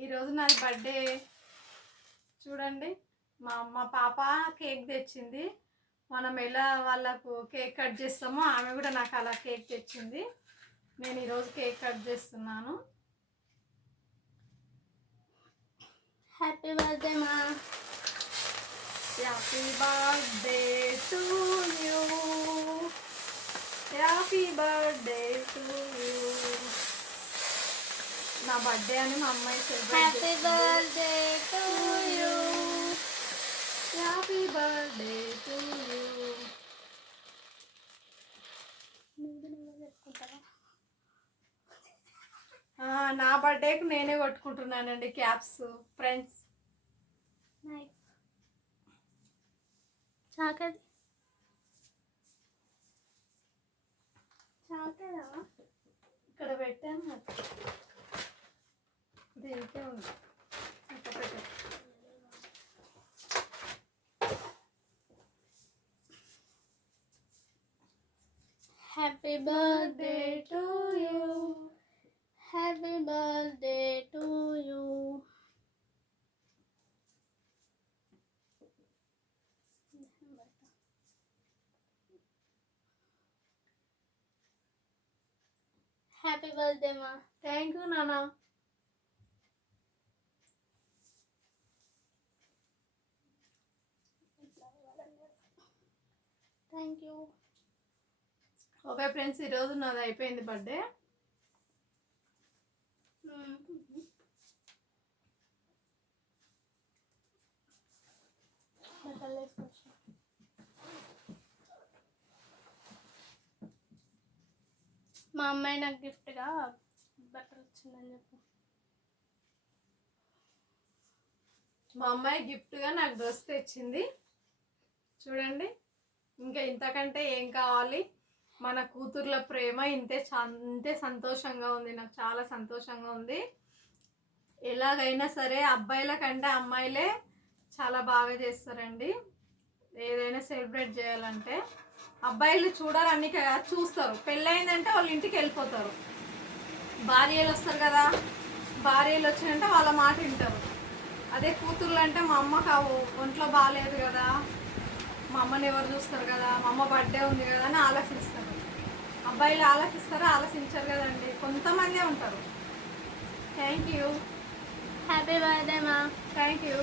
ఈరోజు నాది బర్త్డే. చూడండి, మా పాప కేక్ తెచ్చింది. మనం ఎలా వాళ్ళకు కేక్ కట్ చేస్తామో ఆమె కూడా నాకు అలా కేక్ తెచ్చింది. నేను ఈరోజు కేక్ కట్ చేస్తున్నాను. హ్యాపీ బర్త్డే మా. Happy birthday to you. Happy birthday to you. నా బర్త్డే అని మా అమ్మాయి celebrate happy birthday to you. Happy birthday to you. నా బర్త్డేకి నేనే కొట్టుకుంటున్నానండి క్యాప్స్ ఫ్రెండ్స్. చాకది చాకదా ఇక్కడ పెట్టాను. దీనికే ఉంది. Happy birthday to you. Happy birthday to you. Happy birthday మా. థ్యాంక్ యూ నాన్న. Thank you. ఓకే ఫ్రెండ్స్, ఈరోజు నాది అయిపోయింది బర్త్డే. మా అమ్మాయి నాకు గిఫ్ట్గా బట్టలు వచ్చిందని చెప్పు. మా అమ్మాయి గిఫ్ట్గా నాకు డ్రెస్ తెచ్చింది. చూడండి, ఇంకా ఇంతకంటే ఏం కావాలి? మన కూతుర్ల ప్రేమ ఇంతే సంతోషంగా ఉంది. నాకు చాలా సంతోషంగా ఉంది. ఎలాగైనా సరే అబ్బాయిల కంటే అమ్మాయిలే చాలా బాగా చేస్తారండి. ఏదైనా సెలబ్రేట్ చేయాలంటే అబ్బాయిలు చూడరు, అన్ని చూస్తారు. పెళ్ళయిందంటే వాళ్ళ ఇంటికి వెళ్ళిపోతారు. భార్యలు వస్తారు కదా, భార్యలు వచ్చినంటే వాళ్ళ మాట వింటారు. అదే కూతుర్లు అంటే మా అమ్మకు ఒంట్లో బాగాలేదు కదా, మా అమ్మని ఎవరు చూస్తారు కదా, మా అమ్మ బర్త్డే ఉంది కదా అని ఆలోచిస్తారు. అబ్బాయిలు ఆలోచించారు కదండి, కొంతమందే ఉంటారు. Thank you. హ్యాపీ బర్త్డే మా. Thank you.